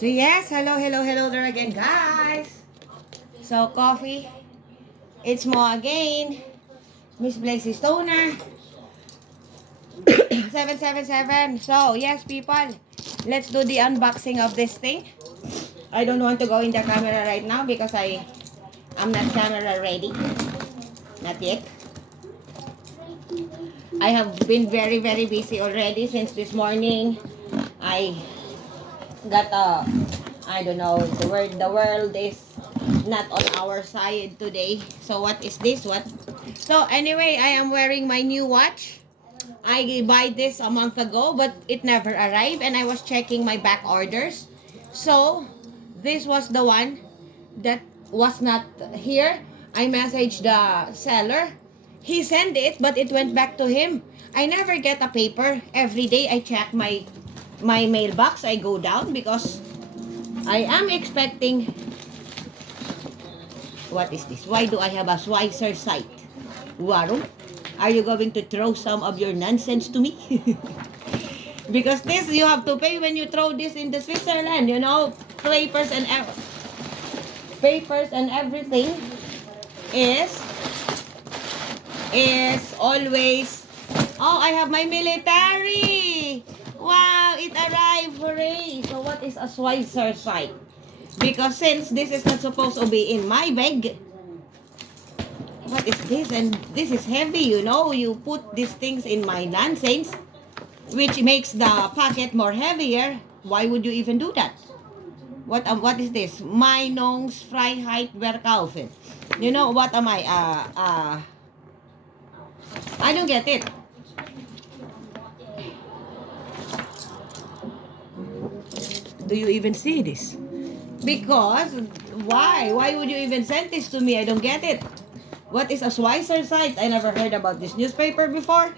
So yes, hello there again, guys. So coffee, it's Mo again, Miss Blazy Stoner, 777. So yes, people, let's do the unboxing of this thing. I don't want to go in the camera right now because I'm not camera ready, not yet. I have been very busy already since this morning. I got I don't know, the world is not on our side today. So what is this? So anyway, I am wearing my new watch. I buy this a month ago, but it never arrived, and I was checking my back orders. So this was the one that was not here. I messaged the seller. He sent it, but it went back to him. I never get a paper. Every day I check my mailbox. I go down because I am expecting. What is this? Why do I have a Schweizer site? Waro, are you going to throw some of your nonsense to me? Because this you have to pay when you throw this in the Switzerland. You know, papers and everything is always. Oh, I have my military. Wow, it arrived. Hooray. So what is a Schweizer site? Because since this is not supposed to be in my bag, what is this? And this is heavy, you know. You put these things in my nonsense, which makes the packet more heavier. Why would you even do that? What is this? Meinungsfreiheit verkaufen. You know, what am I? I don't get it. Do you even see this? Because why would you even send this to me? I don't get it. What is a Schweizer site? I never heard about this newspaper before.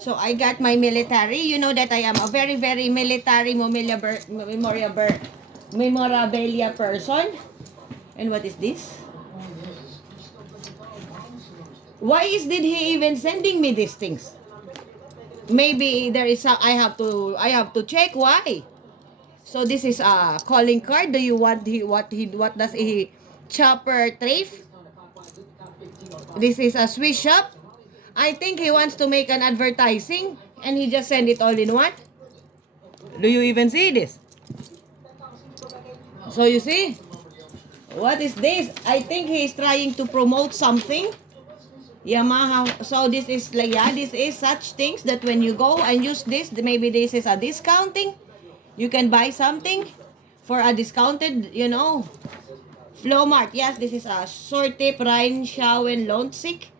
So I got my military. You know that I am a very military memorabilia person. And what is this? Why did he even sending me these things? Maybe there is I have to check why. So this is a calling card. Do you want what does he chopper thrift? This is a Swiss shop. I think he wants to make an advertising and he just send it all in one. Do you even see this? So you see? What is this? I think he is trying to promote something. Yamaha. So this is like, yeah, this is such things that when you go and use this, maybe this is a discounting. You can buy something for a discounted, you know. Flowmart. Yes, this is a Sortip Rheinschauen Lonzig.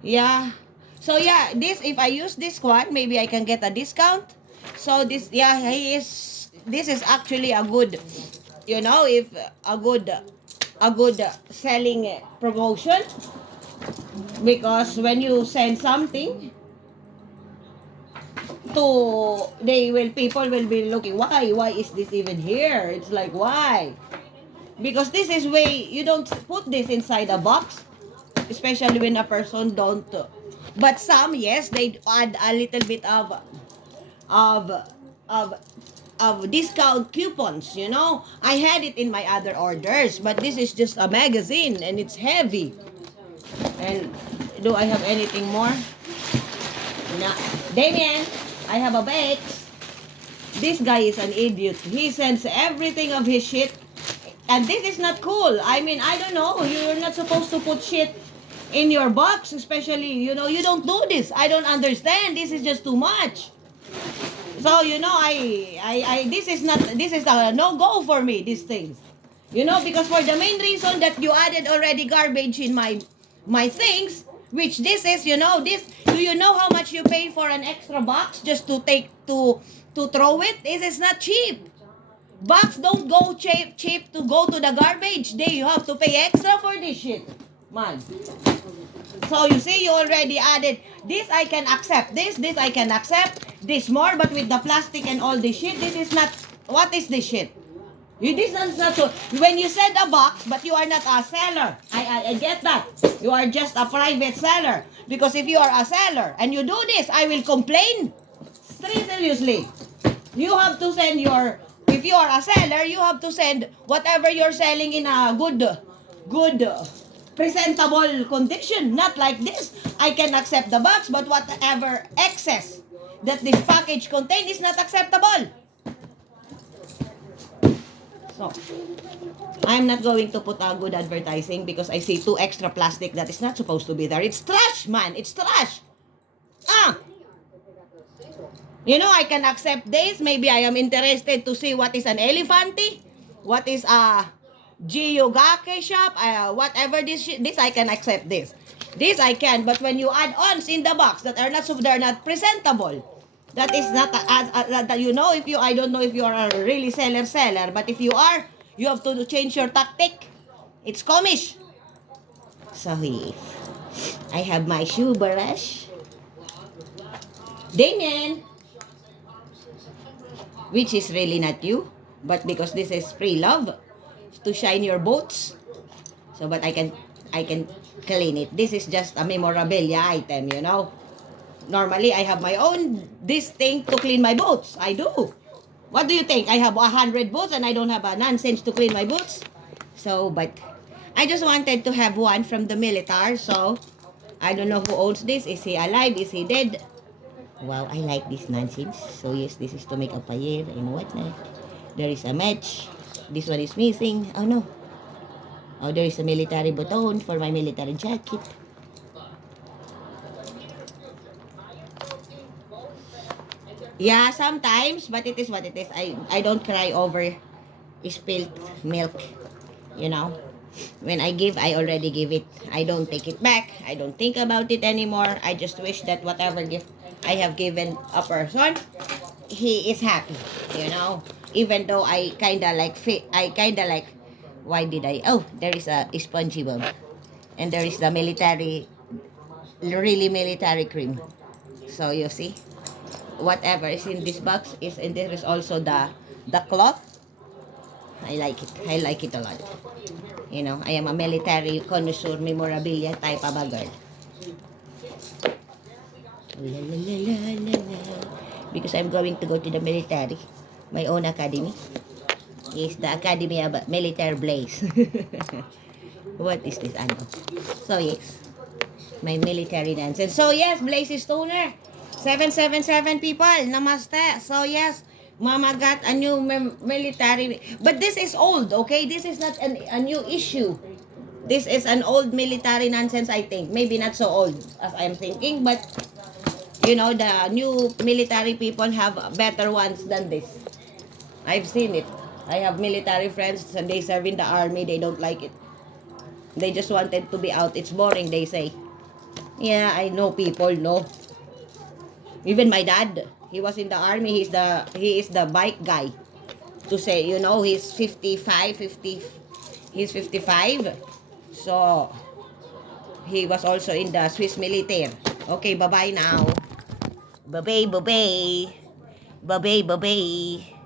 Yeah. So yeah, this, if I use this one, maybe I can get a discount. So this, yeah, this is actually a good, you know, if a good selling promotion. Because when you send something people will be looking, why is this even here? It's like, why? Because this is way you don't put this inside a box, especially when a person don't. But some, yes, they add a little bit of discount coupons, you know. I had it in my other orders, but this is just a magazine and it's heavy. And do I have anything more? No. Damien, I have a bake. This guy is an idiot. He sends everything of his shit. And this is not cool. I mean, I don't know. You're not supposed to put shit in your box, especially, you know, you don't do this. I don't understand. This is just too much. So, you know, this is a no-go for me, these things. You know, because for the main reason that you added already garbage in my things, which this is, you know, this, do you know how much you pay for an extra box just to throw it? This is not cheap. Box don't go cheap to go to the garbage. You have to pay extra for this shit, man. So you see, you already added this. I can accept this I can accept this more, but with the plastic and all this shit, this is not. What is this shit? This is not so. When you said a box, but you are not a seller. I get that. You are just a private seller. Because if you are a seller and you do this, I will complain. Seriously. You have to send your, if if you are a seller, you have to send whatever you're selling in a good, presentable condition. Not like this. I can accept the box, but whatever excess that this package contain is not acceptable. So, I'm not going to put a good advertising because I see 2 extra plastic that is not supposed to be there. It's trash, man. It's trash. You know, I can accept this. Maybe I am interested to see what is an Elephante, what is a Giyogake shop, whatever this I can accept this. This I can, but when you add ons in the box that are not they're not presentable, that is not you know, if you, I don't know if you are a really seller, but if you are, you have to change your tactic. It's komish. So here, I have my shoe brush. Damien, which is really not you, but because this is free love to shine your boots. So, but I can clean it. This is just a memorabilia item, you know. Normally, I have my own this thing to clean my boots. I do. What do you think? I have 100 boots and I don't have a nonsense to clean my boots. So, but I just wanted to have one from the military. So, I don't know who owns this. Is he alive? Is he dead? Wow, I like this nonsense. So, yes, this is to make a payer and whatnot. There is a match. This one is missing. Oh, no. Oh, there is a military button for my military jacket. Yeah, sometimes, but it is what it is. I don't cry over spilled milk, you know. When I give, I already give it. I don't take it back. I don't think about it anymore. I just wish that whatever gift I have given a person, he is happy, you know. Even though I kinda like, why did I? Oh, there is a SpongeBob, and there is the military, really military cream. So you see, whatever is in this box is, and there is also the cloth. I like it. I like it a lot. You know, I am a military connoisseur, memorabilia type of a girl. La, la, la, la, la, la. Because I'm going to go to the military, my own academy. Is the Academy of Military Blaze. What is this? Ano? So yes, my military nonsense. So yes, Blaze is toner. 777 people, namaste. So yes, Mama got a new military, but this is old, okay? This is not a new issue. This is an old military nonsense, I think. Maybe not so old as I'm thinking, but you know, the new military people have better ones than this. I've seen it. I have military friends and they serve in the army. They don't like it. They just wanted to be out. It's boring, they say. Yeah, I know people, no. Even my dad, he was in the army. He is the bike guy. To say, you know, he's 55. He's 55. So, he was also in the Swiss military. Okay, bye-bye now. Bye-bye, bye-bye. Bye-bye, bye-bye.